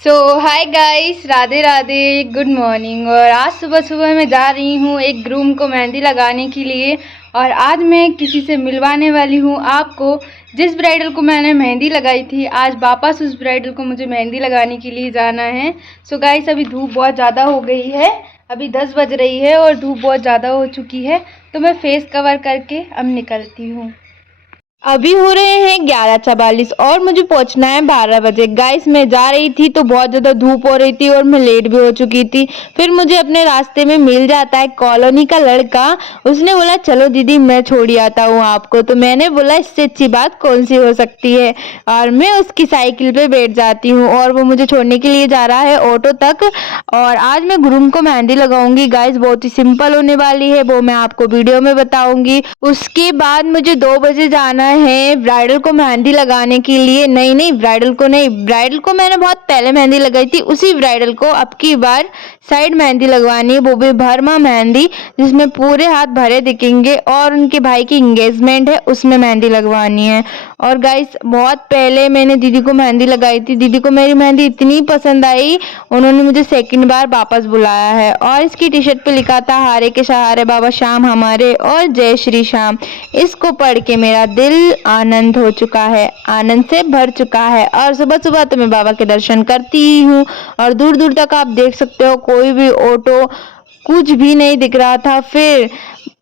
Hi guys, Radhe Radhe, good morning. और आज सुबह सुबह मैं जा रही हूँ एक ग्रूम को मेहंदी लगाने के लिए। और आज मैं किसी से मिलवाने वाली हूँ आपको, जिस ब्राइडल को मैंने मेहंदी लगाई थी। आज वापस उस ब्राइडल को मुझे मेहंदी लगाने के लिए जाना है। गाइस, अभी धूप बहुत ज़्यादा हो गई है, अभी 10 बज रही है और धूप बहुत ज़्यादा हो चुकी है। तो मैं फेस कवर करके अब निकलती हूँ। अभी हो रहे हैं 11:44 और मुझे पहुंचना है 12 बजे। गाइस, मैं जा रही थी तो बहुत ज़्यादा धूप हो रही थी और मैं लेट भी हो चुकी थी। फिर मुझे अपने रास्ते में मिल जाता है कॉलोनी का लड़का। उसने बोला चलो दीदी मैं छोड़ आता हूँ आपको। तो मैंने बोला इससे अच्छी बात कौन सी हो सकती है, और मैं उसकी साइकिल पे बैठ जाती हूँ और वो मुझे छोड़ने के लिए जा रहा है ऑटो तक। और आज मैं ग्रूम को मेहंदी लगाऊंगी गाइस, बहुत ही सिंपल होने वाली है, वो मैं आपको वीडियो में बताऊंगी। उसके बाद मुझे 2 बजे जाना है ब्राइडल को मेहंदी लगाने के लिए। नहीं, ब्राइडल को मैंने बहुत पहले मेहंदी लगाई थी। उसी ब्राइडल को अब की बार साइड मेहंदी लगवानी है, वो भी भरमा मेहंदी, जिसमें पूरे हाथ भरे दिखेंगे। और उनके भाई की एंगेजमेंट है, उसमें मेहंदी लगवानी है। और गाइस, बहुत पहले मैंने दीदी को मेहंदी लगाई थी। दीदी को मेरी मेहंदी इतनी पसंद आई, उन्होंने मुझे सेकंड बार वापस बुलाया है। और इसकी टी शर्ट पे लिखा था हारे के सहारे बाबा श्याम हमारे और जय श्री श्याम। इसको पढ़ के मेरा दिल आनंद हो चुका है, आनंद से भर चुका है। और सुबह सुबह तो मैं बाबा के दर्शन करती ही हूँ। और दूर दूर तक आप देख सकते हो कोई भी ऑटो कुछ भी नहीं दिख रहा था। फिर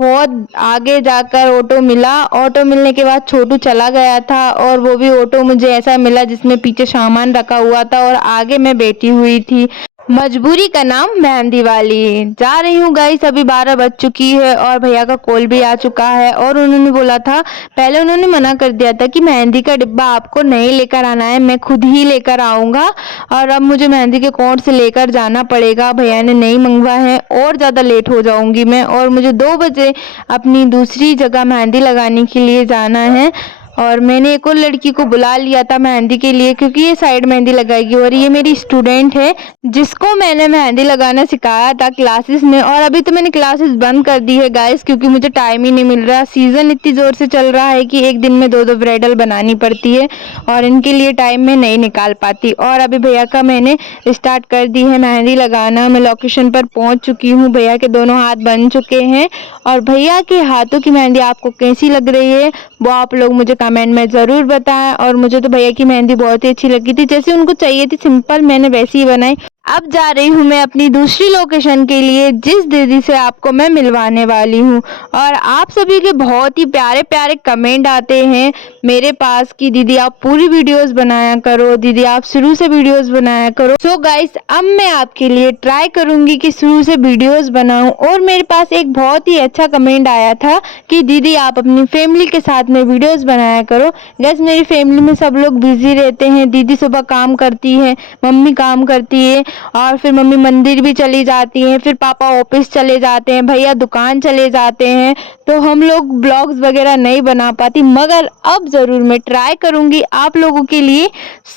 बहुत आगे जाकर ऑटो मिला। ऑटो मिलने के बाद छोटू चला गया था, और वो भी ऑटो मुझे ऐसा मिला जिसमें पीछे सामान रखा हुआ था और आगे मैं बैठी हुई थी। मजबूरी का नाम मेहंदी वाली। जा रही हूँ गाइस, अभी 12 बज चुकी है और भैया का कॉल भी आ चुका है। और उन्होंने बोला था, पहले उन्होंने मना कर दिया था कि मेहंदी का डिब्बा आपको नहीं लेकर आना है, मैं खुद ही लेकर आऊँगा। और अब मुझे मेहंदी के कोट से लेकर जाना पड़ेगा, भैया ने नहीं मंगवा है और ज़्यादा लेट हो जाऊँगी मैं। और मुझे 2 बजे अपनी दूसरी जगह मेहंदी लगाने के लिए जाना है। और मैंने एक और लड़की को बुला लिया था मेहंदी के लिए, क्योंकि ये साइड मेहंदी लगाएगी। और ये मेरी स्टूडेंट है जिसको मैंने मेहंदी लगाना सिखाया था क्लासेस में। और अभी तो मैंने क्लासेस बंद कर दी है गाइस, क्योंकि मुझे टाइम ही नहीं मिल रहा। सीज़न इतनी ज़ोर से चल रहा है कि एक दिन में 2-2 ब्राइडल बनानी पड़ती है, और इनके लिए टाइम मैं नहीं निकाल पाती। और अभी भैया का मैंने स्टार्ट कर दी है मेहंदी लगाना। मैं लोकेशन पर पहुँच चुकी हूँ, भैया के दोनों हाथ बन चुके हैं। और भैया के हाथों की मेहंदी आपको कैसी लग रही है वो आप लोग मुझे कमेंट में ज़रूर बताएं। और मुझे तो भैया की मेहंदी बहुत ही अच्छी लगी थी, जैसे उनको चाहिए थी सिंपल, मैंने वैसी ही बनाई। अब जा रही हूँ मैं अपनी दूसरी लोकेशन के लिए, जिस दीदी से आपको मैं मिलवाने वाली हूँ। और आप सभी के बहुत ही प्यारे प्यारे कमेंट आते हैं मेरे पास कि दीदी आप पूरी वीडियोस बनाया करो, दीदी आप शुरू से वीडियोस बनाया करो। गाइस, अब मैं आपके लिए ट्राई करूँगी कि शुरू से वीडियोस बनाऊँ। और मेरे पास एक बहुत ही अच्छा कमेंट आया था कि दीदी आप अपनी फैमिली के साथ में वीडियोस बनाया करो। गाइस, मेरी फैमिली में सब लोग बिजी रहते हैं। दीदी सुबह काम करती है, मम्मी काम करती है, और फिर मम्मी मंदिर भी चली जाती हैं, फिर पापा ऑफिस चले जाते हैं, भैया दुकान चले जाते हैं। तो हम लोग ब्लॉग्स वगैरह नहीं बना पाती, मगर अब ज़रूर मैं ट्राई करूँगी आप लोगों के लिए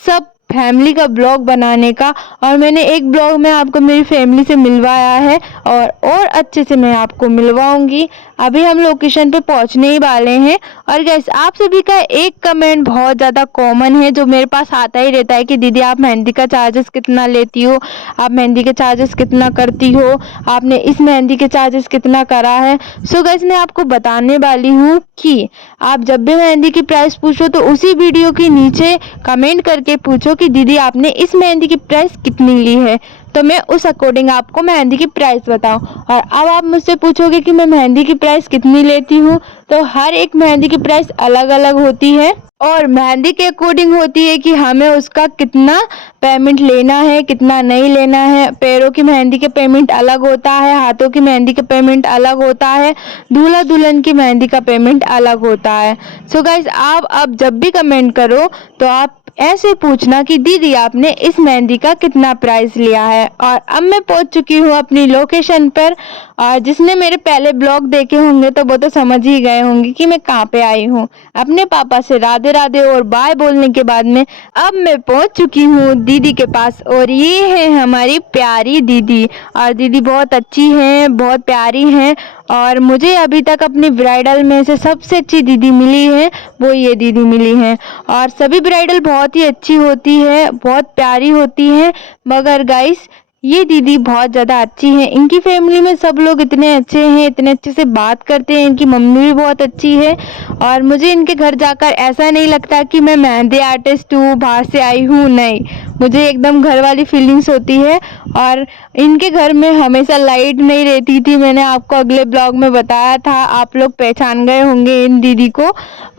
सब फैमिली का ब्लॉग बनाने का। और मैंने एक ब्लॉग में आपको मेरी फैमिली से मिलवाया है, और अच्छे से मैं आपको मिलवाऊंगी। अभी हम लोकेशन पे पहुंचने ही वाले हैं। और गैस, आप सभी का एक कमेंट बहुत ज़्यादा कॉमन है जो मेरे पास आता ही रहता है कि दीदी आप मेहंदी का चार्जेस कितना लेती हो, आप मेहंदी के चार्जेस कितना करती हो, आपने इस मेहंदी के चार्जेस कितना करा है। गैस, मैं आपको बताने वाली हूँ कि आप जब भी मेहंदी की प्राइस पूछो तो उसी वीडियो के नीचे कमेंट करके पूछो कि दीदी आपने इस मेहंदी की प्राइस कितनी ली है, तो मैं उस अकॉर्डिंग आपको मेहंदी की प्राइस बताऊं। और अब आप मुझसे पूछोगे कि मैं मेहंदी की प्राइस कितनी लेती हूँ, तो हर एक मेहंदी की प्राइस अलग अलग होती है, और मेहंदी के अकॉर्डिंग होती है कि हमें उसका कितना पेमेंट लेना है, कितना नहीं लेना है। पैरों की मेहंदी के पेमेंट अलग होता है, हाथों की मेहंदी के पेमेंट अलग होता है, दूल्हा दुल्हन की मेहंदी का पेमेंट अलग होता है। गाइस, आप अब जब भी कमेंट करो तो आप ऐसे पूछना कि दीदी आपने इस मेहंदी का कितना प्राइस लिया है। और अब मैं पहुंच चुकी हूँ अपनी लोकेशन पर, और जिसने मेरे पहले ब्लॉग देखे होंगे तो वो तो समझ ही गए होंगे कि मैं कहाँ पे आई हूँ। अपने पापा से राधे राधे और बाय बोलने के बाद में अब मैं पहुंच चुकी हूँ दीदी के पास। और ये है हमारी प्यारी दीदी, और दीदी बहुत अच्छी हैं, बहुत प्यारी हैं। और मुझे अभी तक अपनी ब्राइडल में से सबसे अच्छी दीदी मिली है, वो ये दीदी मिली हैं। और सभी ब्राइडल बहुत ही अच्छी होती है, बहुत प्यारी होती है, मगर गाइस ये दीदी बहुत ज़्यादा अच्छी हैं। इनकी फैमिली में सब लोग इतने अच्छे हैं, इतने अच्छे से बात करते हैं। इनकी मम्मी भी बहुत अच्छी है और मुझे इनके घर जाकर ऐसा नहीं लगता कि मैं मेहंदी आर्टिस्ट हूँ, बाहर से आई हूँ, नहीं, मुझे एकदम घर वाली फीलिंग्स होती है। और इनके घर में हमेशा लाइट नहीं रहती थी, मैंने आपको अगले ब्लॉग में बताया था, आप लोग पहचान गए होंगे इन दीदी को।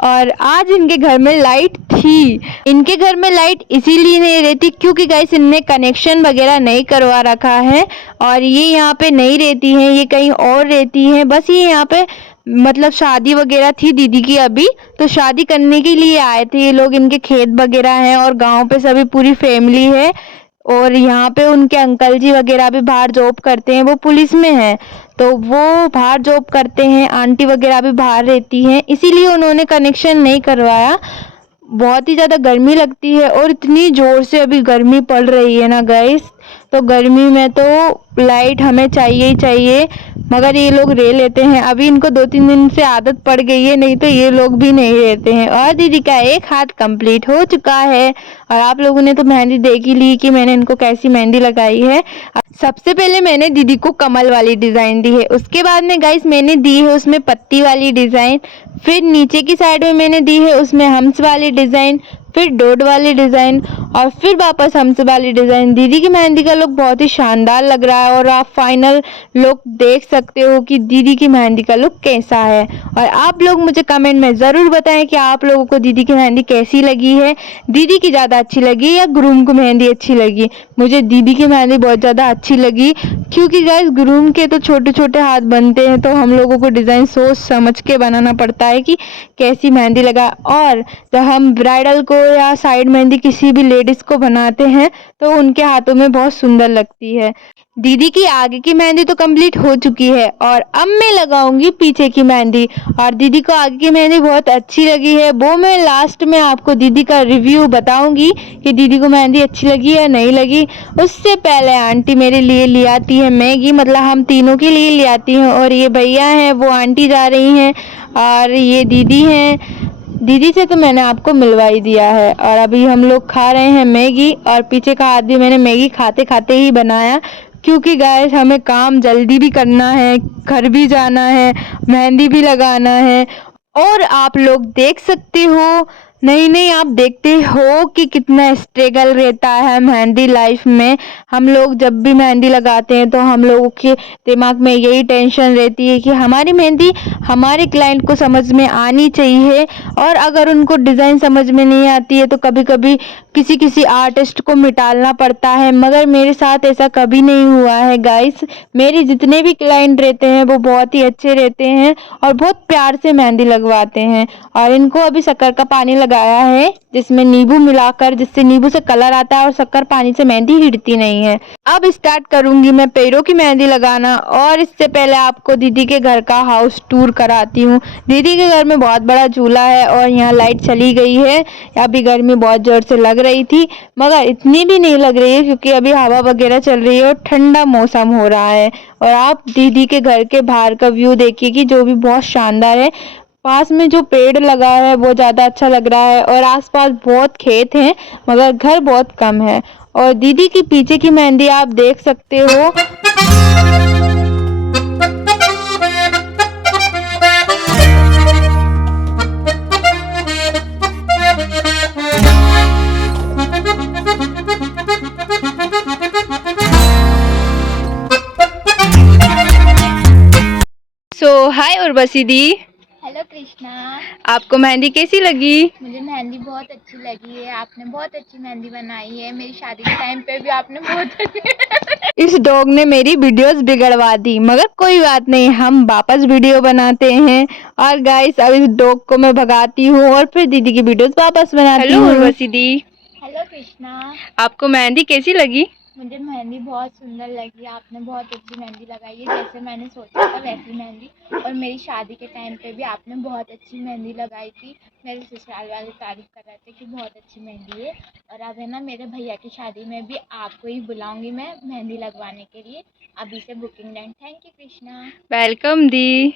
और आज इनके घर में लाइट थी। इनके घर में लाइट इसीलिए नहीं रहती क्योंकि गाइस इनने कनेक्शन वगैरह नहीं करवा रखा है और ये यहाँ पे नहीं रहती हैं, ये कहीं और रहती हैं। बस ये यहाँ पे मतलब शादी वगैरह थी दीदी की अभी, तो शादी करने के लिए आए थे ये लोग। इनके खेत वगैरह हैं और गांव पे सभी पूरी फैमिली है। और यहाँ पे उनके अंकल जी वगैरह भी बाहर जॉब करते हैं, वो पुलिस में हैं, तो वो बाहर जॉब करते हैं। आंटी वगैरह भी बाहर रहती हैं, इसीलिए उन्होंने कनेक्शन नहीं करवाया। बहुत ही ज़्यादा गर्मी लगती है और इतनी ज़ोर से अभी गर्मी पड़ रही है ना गाइस, तो गर्मी में तो लाइट हमें चाहिए ही चाहिए, मगर ये लोग रह लेते हैं। अभी इनको 2-3 दिन से आदत पड़ गई है, नहीं तो ये लोग भी नहीं रहते हैं। और दीदी का एक हाथ कंप्लीट हो चुका है और आप लोगों ने तो मेहंदी देख ही ली कि मैंने इनको कैसी मेहंदी लगाई है। सबसे पहले मैंने दीदी को कमल वाली डिज़ाइन दी है, उसके बाद में गाइस मैंने दी है उसमें पत्ती वाली डिज़ाइन, फिर नीचे की साइड में मैंने दी है उसमें हंस वाली डिज़ाइन, फिर डॉट वाली डिज़ाइन और फिर वापस हंस वाली डिज़ाइन। दीदी की मेहंदी का लुक बहुत ही शानदार लग रहा है और आप फाइनल लुक देख सकते हो कि दीदी की मेहंदी का लुक कैसा है। और आप लोग मुझे कमेंट में ज़रूर बताएं कि आप लोगों को दीदी की मेहंदी कैसी लगी है, दीदी की ज़्यादा अच्छी लगी या ग्रूम को मेहंदी अच्छी लगी। मुझे दीदी की मेहंदी बहुत ज़्यादा अच्छी लगी क्योंकि गाइस ग्रूम के तो छोटे छोटे हाथ बनते हैं, तो हम लोगों को डिज़ाइन सोच समझ के बनाना पड़ता है कि कैसी मेहंदी लगा। और जब हम ब्राइडल को या साइड मेहंदी किसी भी लेडीज़ को बनाते हैं तो उनके हाथों में बहुत सुंदर लगती है। दीदी की आगे की मेहंदी तो कंप्लीट हो चुकी है और अब मैं लगाऊंगी पीछे की मेहंदी। और दीदी को आगे की मेहंदी बहुत अच्छी लगी है, वो मैं लास्ट में आपको दीदी का रिव्यू बताऊंगी कि दीदी को मेहंदी अच्छी लगी या नहीं लगी। उससे पहले आंटी मेरे लिए ले आती है मैगी, मतलब हम तीनों के लिए ले आती हैं। और ये भैया हैं वो आंटी जा रही हैं और ये दीदी हैं। दीदी से तो मैंने आपको मिलवा ही दिया है और अभी हम लोग खा रहे हैं मैगी। और पीछे का हाथ भी मैंने मैगी खाते खाते ही बनाया क्योंकि गाइस हमें काम जल्दी भी करना है, घर भी जाना है, मेहंदी भी लगाना है। और आप लोग देख सकते हो, नहीं आप देखते हो कि कितना स्ट्रगल रहता है मेहंदी लाइफ में। हम लोग जब भी मेहंदी लगाते हैं तो हम लोगों के दिमाग में यही टेंशन रहती है कि हमारी मेहंदी हमारे क्लाइंट को समझ में आनी चाहिए। और अगर उनको डिज़ाइन समझ में नहीं आती है तो कभी कभी किसी आर्टिस्ट को मिटालना पड़ता है, मगर मेरे साथ ऐसा कभी नहीं हुआ है गाइस। मेरे जितने भी क्लाइंट रहते हैं वो बहुत ही अच्छे रहते हैं और बहुत प्यार से मेहंदी लगवाते हैं। और इनको अभी शक्कर का पानी लगाया है जिसमें नींबू मिलाकर, जिससे नींबू से कलर आता है और शक्कर पानी से मेहंदी हिड़ती नहीं है। अब स्टार्ट करूंगी मैं पैरों की मेहंदी लगाना। और इससे पहले आपको दीदी के घर का हाउस टूर कराती हूँ। दीदी के घर में बहुत बड़ा झूला है और यहाँ लाइट चली गई है। अभी गर्मी बहुत जोर से लग रही थी, मगर इतनी भी नहीं लग रही है क्योंकि अभी हवा वगैरह चल रही है और ठंडा मौसम हो रहा है। और आप दीदी के घर के बाहर का व्यू देखिए कि जो भी बहुत शानदार है। पास में जो पेड़ लगा है वो ज़्यादा अच्छा लग रहा है और आसपास बहुत खेत हैं, मगर घर बहुत कम है। और दीदी की पीछे की मेहंदी आप देख सकते हो। हाय उर्वशी दी। हेलो कृष्णा। आपको मेहंदी कैसी लगी? मुझे मेहंदी बहुत अच्छी लगी है, आपने बहुत अच्छी मेहंदी बनाई है। मेरी शादी के टाइम पे भी आपने बहुत अच्छी इस डॉग ने मेरी वीडियोस बिगड़वा दी, मगर कोई बात नहीं, हम वापस वीडियो बनाते हैं। और गाइस अब इस डॉग को मैं भगाती हूँ और फिर दीदी की वीडियोस वापस बनाती हूँ। हेलो उर्वशी दी। हेलो कृष्णा। आपको मेहंदी कैसी लगी? मुझे मेहंदी बहुत सुंदर लगी, आपने बहुत अच्छी मेहंदी लगाई है, जैसे मैंने सोचा था वैसी मेहंदी। और मेरी शादी के टाइम पे भी आपने बहुत अच्छी मेहंदी लगाई थी। मेरे ससुराल वाले तारीफ कर रहे थे कि बहुत अच्छी मेहंदी है। और अब है ना, मेरे भैया की शादी में भी आपको ही बुलाऊंगी मैं मेहंदी लगवाने के लिए। अभी से booking done. Thank you Krishna. Welcome दी।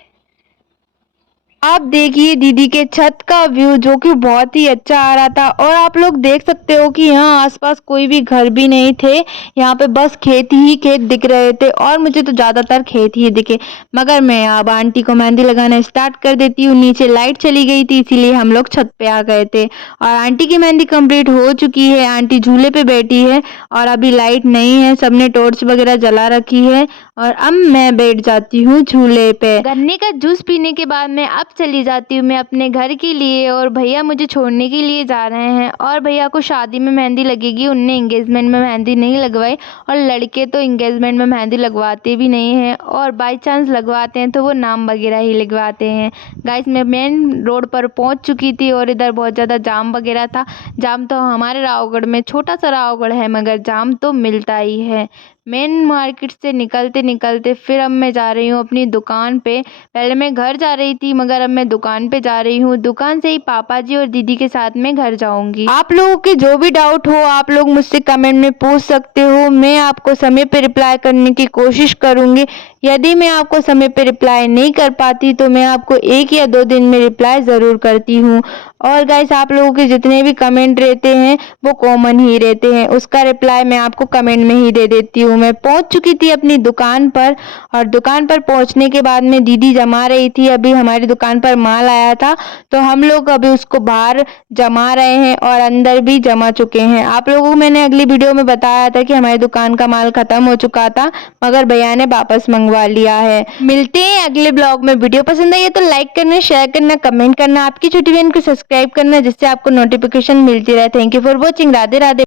आप देखिए दीदी के छत का व्यू जो कि बहुत ही अच्छा आ रहा था। और आप लोग देख सकते हो कि यहाँ आसपास कोई भी घर भी नहीं थे, यहाँ पे बस खेत ही खेत दिख रहे थे। और मुझे तो ज़्यादातर खेत ही दिखे, मगर मैं अब आंटी को मेहंदी लगाना स्टार्ट कर देती हूँ। नीचे लाइट चली गई थी, इसीलिए हम लोग छत पे आ गए थे। और आंटी की मेहंदी कंप्लीट हो चुकी है। आंटी झूले पे बैठी है और अभी लाइट नहीं है, सबने टॉर्च वगैरह जला रखी है। और अब मैं बैठ जाती हूँ झूले पे। गन्ने का जूस पीने के बाद मैं अब चली जाती हूँ मैं अपने घर के लिए। और भैया मुझे छोड़ने के लिए जा रहे हैं। और भैया को शादी में मेहंदी लगेगी, उनने एंगेजमेंट में मेहंदी नहीं लगवाई। और लड़के तो एंगेजमेंट में मेहंदी लगवाते भी नहीं हैं, और बाई चांस लगवाते हैं तो वो नाम वगैरह ही लगवाते हैं। गाइस, मैं मेन रोड पर पहुँच चुकी थी और इधर बहुत ज़्यादा जाम वगैरह था। जाम तो हमारे रावगढ़ में छोटा सा रावगढ़ है, मगर जाम तो मिलता ही है। मेन मार्केट से निकलते निकलते फिर अब मैं जा रही हूँ अपनी दुकान पे। पहले मैं घर जा रही थी, मगर अब मैं दुकान पे जा रही हूँ। दुकान से ही पापा जी और दीदी के साथ में घर जाऊंगी। आप लोगों के जो भी डाउट हो आप लोग मुझसे कमेंट में पूछ सकते हो, मैं आपको समय पे रिप्लाई करने की कोशिश करूंगी। यदि मैं आपको समय पे रिप्लाई नहीं कर पाती तो मैं आपको 1 या 2 दिन में रिप्लाई ज़रूर करती हूँ। और गाइस, आप लोगों के जितने भी कमेंट रहते हैं वो कॉमन ही रहते हैं, उसका रिप्लाई मैं आपको कमेंट में ही दे देती हूँ। मैं पहुँच चुकी थी अपनी दुकान पर, और दुकान पर पहुँचने के बाद में दीदी जमा रही थी। अभी हमारी दुकान पर माल आया था तो हम लोग अभी उसको बाहर जमा रहे हैं और अंदर भी जमा चुके हैं। आप लोगों को मैंने अगली वीडियो में बताया था कि हमारी दुकान का माल खत्म हो चुका था, मगर भैया ने वापस मंगवा लिया है। मिलते हैं अगले ब्लॉग में। वीडियो पसंद आई है तो लाइक करना, शेयर करना, कमेंट करना, आपकी छोटी बहन को सब्सक्राइब करना, जिससे आपको नोटिफिकेशन मिलती रहे। Thank you for watching. Radhe Radhe.